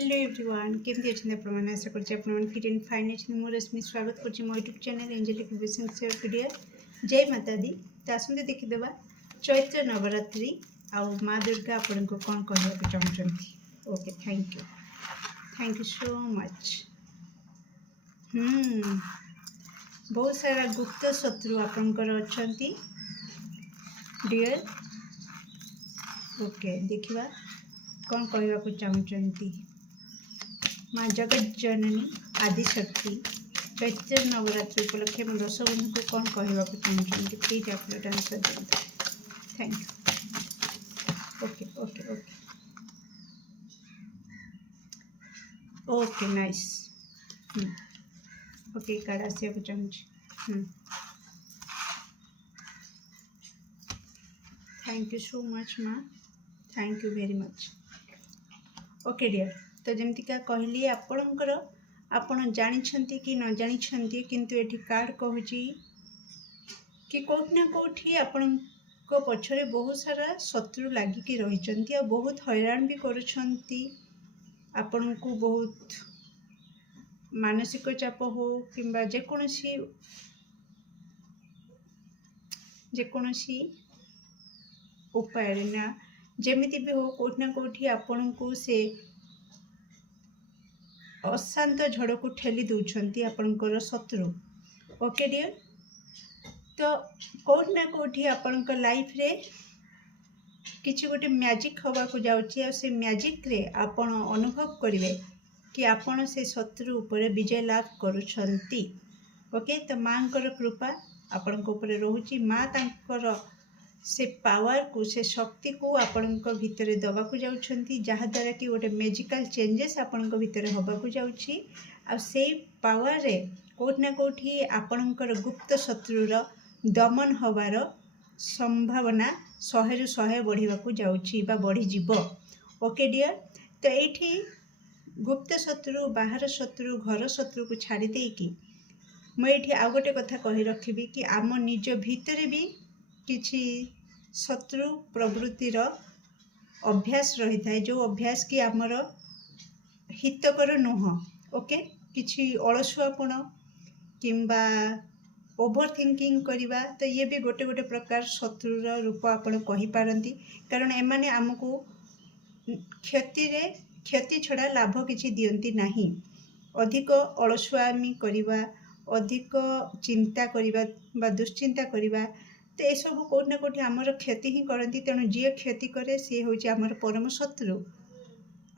Hello everyone केमती अच्छे आपण आशा कर फिट एंड फाइन अच्छे मो रश्मि स्वागत कर मो यूट्यूब चैनल एंजेलिक वीडियो जय माता दी। तो आसते देखीदे चैत्र नवरात्रि आउ माँ दुर्गा आपण को कौन कहवाक चाहूँगी। Okay thank you so much. बहुत सारा गुप्त शत्रु आपणकर अच्छी डियर। ओके देखा कौन कहवाक चाहूँगी। माँ जगत जननी आदिशक्ति चैत्र नवरात्रि उपलक्षे मो दर्शक बंधु को कौन कहवाक चाहूँगी प्लीज आप लोग आंसर दिखाते। Thank you. Okay okay okay okay nice. Okay card आसिया चाहूँगी। थैंक यू सो मच माँ, thank you very much. Okay dear, तो जमतीका कहली आपणकर आपण जानी कि न जानी किंतु एठी कार्ड कहूँ कि कौट ना कौटी आपण पछरे बहुत सारा शत्रु लागिकी रही आ बहुत हैरान भी करुछंती आपण को। बहुत मानसिक चाप हो किंबा जेकोसी उपाय ना जेमिति भी हो कौट ना कौटी आपण को से अशांत झड़ को ठेली दौरान आपणकर शत्रु। ओके डियर, तो कौट ना कौटी आपण लाइफ रे किसी गोटे मैजिक हवा को जाउची से मैजिक रे आपण अनुभव करेंगे कि आपण से शत्रु उपरे विजय लाभ करुछंती। ओके, तो माँ कृपा आपण रोची। माँ तांकर से पावर को से शक्ति को आपण भितर दबा को जाउछंती जहाँद्वारा कि गोटे मेजिकल चेंजेस आपण भितर हवा को जाउछि आ से पावर रे कोट ना कोठी आपणकर गुप्त शत्रुर दमन हबार संभावना 100 रु 100 बढ़िया को जाउछि बा बढ़ी जीव। ओके डियर, तो एठी गुप्त शत्रु बाहर शत्रु घर शत्रु को छाड़ी देकी मुझे आउ गोटे कथा कही रखी कि आम निज भितर भी किछि शत्रु प्रवृत्तिर अभ्यास रही था जो अभ्यास कि आमर हितकर नुह। ओके, किछि अलसुआपण किंबा ओभर थिंकिंग करवा तो ये भी गोटे गोटे प्रकार शत्रुर रूप आपण कहि पारंती कारण एमाने आमको क्षति छड़ा लाभ किछि दियंती नाही। अधिक अलसुआमी करवा, अधिक चिंता करवा बा दुश्चिंता करवा तो ये सब कौट ना कौटी आमर क्षति ही करती। तेणु जी क्षति करे सी हूँ आमर परम शत्रु।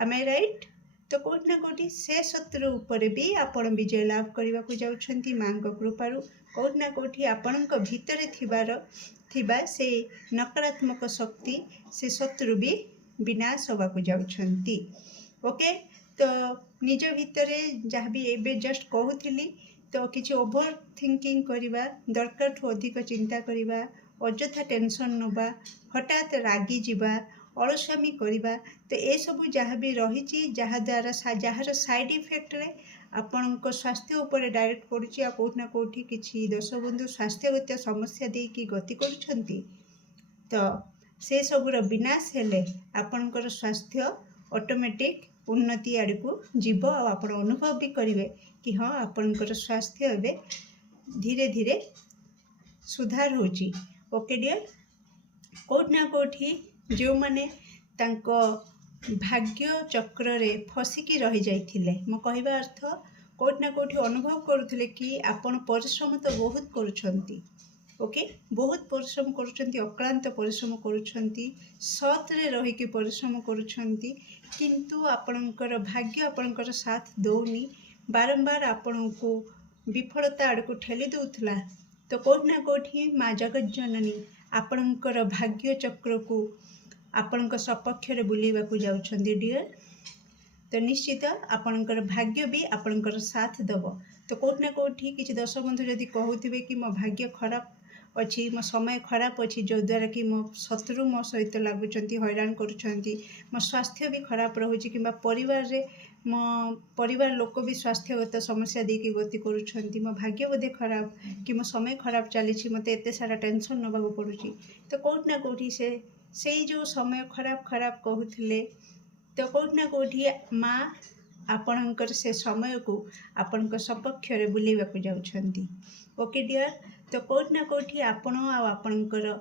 आम आई राइट? तो कौट ना कौटी से शत्रु उपरे भी आपण विजय लाभ करने को जाउछंती माँ कृपारू। कौट ना कौटी आपण भितर थिबा से नकारात्मक शक्ति से शत्रु भी विनाश होगा को जाउछंती। ओके, तो निज भितर जहाँ भी एबे जस्ट कहूली तो किसी ओभर थिंकिंग करवा दरकार ठू अधिक चिंता करवा, अଯଥା टेंशन नवा, हठात रागी जावा, अलसामी करवा तो ये सब जहाँ भी रही जहाँद्वारा जार साइड इफेक्ट रे आपण स्वास्थ्य उपर डायरेक्ट पड़ुची। कौट ना कौटी किसी दर्शक बंधु स्वास्थ्यगत समस्या देकी गति करुछंती तो से सबूर विनाश हेले आपणकर स्वास्थ्य ऑटोमेटिक उन्नति आड़ को जीव। आप अनुभव भी करेंगे कि हाँ आपणकर स्वास्थ्य एवं धीरे धीरे सुधार होची। ओके डियर, कौट ना कौटी जो माने तांको भाग्य चक्र रे फसिकी रही जाइथिले मो कहबा अर्थ कौट ना कौटी अनुभव करुथिले कि आपण परिश्रम तो बहुत करुछंती। ओके, बहुत परिश्रम करुछंती, अक्लांत परिश्रम करुछंती, सत रे रही कि परिश्रम करुछंती किंतु आपणकर भाग्य आपणकर साथ दौनी बारंबार आपण को विफलता आड़ को ठेली दउथला। तो कौट ना कौटी माँ जगत जननी आपणकर भाग्य चक्र को आपणक सपक्ष रे बुलेवा को जाउछंती डियर। तो निश्चित आपणकर भाग्य भी आपणकर साथ दब। तो कौट ना कौटी किसी दर्शक बंधु जदि कहूथिबे कि मो भाग्य खराब अच्छी, मो समय खराब अच्छी जो द्वारा कि मो शत्रु मो सहित लगुंट हैरान करुँच, मो स्वास्थ्य भी खराब रोचे कि परिवार रे मो परिवार लोक भी स्वास्थ्यगत समस्या देकी गति करुँच, मो भाग्य बोधे खराब कि मो समय खराब चली मत एत सारा टेंशन नवा पड़ुची। तो कौट ना कौटी से जो समय खराब खराब कहूले तो कोठी ना कोठी माँ आपणकर से समय को आपण सपक्ष बुलेवाक जाउछंती। ओके डियर, तो कोठी ना कोठी आपण आपणकर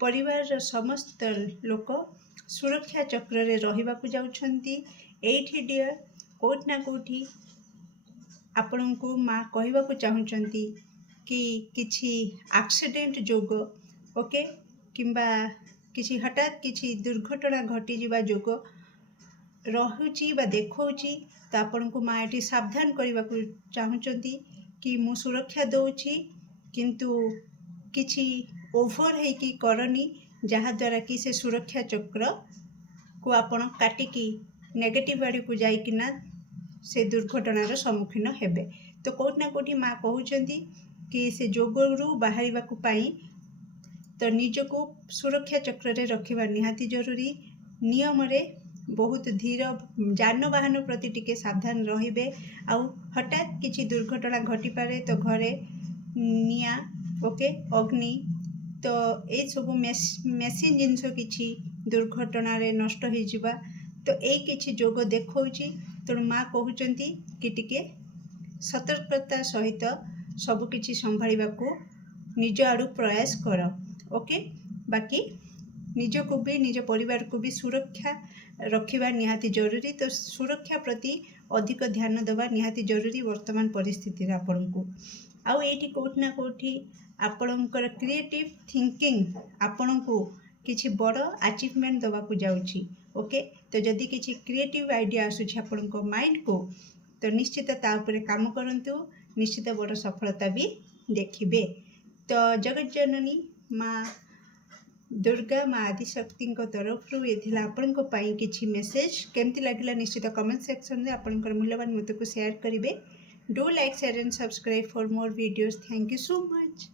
परिवार समस्त लोक सुरक्षा चक्र रे रहिबाकु जाउछंती। एठी डियर कोठी ना कोठी आपण को माँ कहवाकु चाहुचंती कि किछि एक्सीडेंट जोग ओके किंबा किछि हठात किछि दुर्घटना घटी जिबा जोग रहुची बा देखौची, तो आपण को माँ एठी सावधान करबाकु चाहुचंती कि मु सुरक्षा दउची किंतु किछि ओभर हेकी करनी जहा द्वारा कि से सुरक्षा चक्र को आपण काटिकी नेगेटिव आड़ को जाइकिना से दुर्घटनार सम्मुखीन हेबे। तो कोठी ना कोठी माँ कहउचंती कि से जोगरु बाहरिबाकु पाई तो निजको सुरक्षा चक्र रे रखिबा निहाती जरूरी। नियम रे बहुत धीर जानवाहन प्रति टिके सावधान रहिबे। आउ हठात किछि दुर्घटना घटी पारे तो घरे निया ओके अग्नि तो ये सब मेसीन जिनस किछि दुर्घटना रे नष्ट हो जिबा तो ये किछि जोग देखौची। तेणु माँ कहउचंती कि टिके सतर्कता सहित सब किछि संभाळिबाकू निज आड़ू प्रयास कर। ओके, बाकी निज को भी निज परिवार को भी सुरक्षा रखिबा निहाती जरूरी। तो सुरक्षा प्रति अधिक ध्यान देवा निहाती जरूरी वर्तमान परिस्थिति आपण को। आउ एठी कोठी ना कोठी आपणकर क्रिएटिव थिंकिंग आपण को किछि बड़ अचीवमेंट देवाकू जाउची। ओके, तो जदि किछि क्रिएटिव आइडिया आसुछि आपण को माइंड को तो निश्चित ता उपरे काम करंतु, निश्चित बड़ सफलता भी देखिबे। तो जगत जननी माँ दुर्गा माँ आदिशक्ति तरफ ये आपण किछि मेसेज केमती लगिला निश्चित कमेंट सेक्शन में आपणकर मूल्यवान मत को शेयर करेंगे। Do like share and subscribe for more videos. Thank you so much.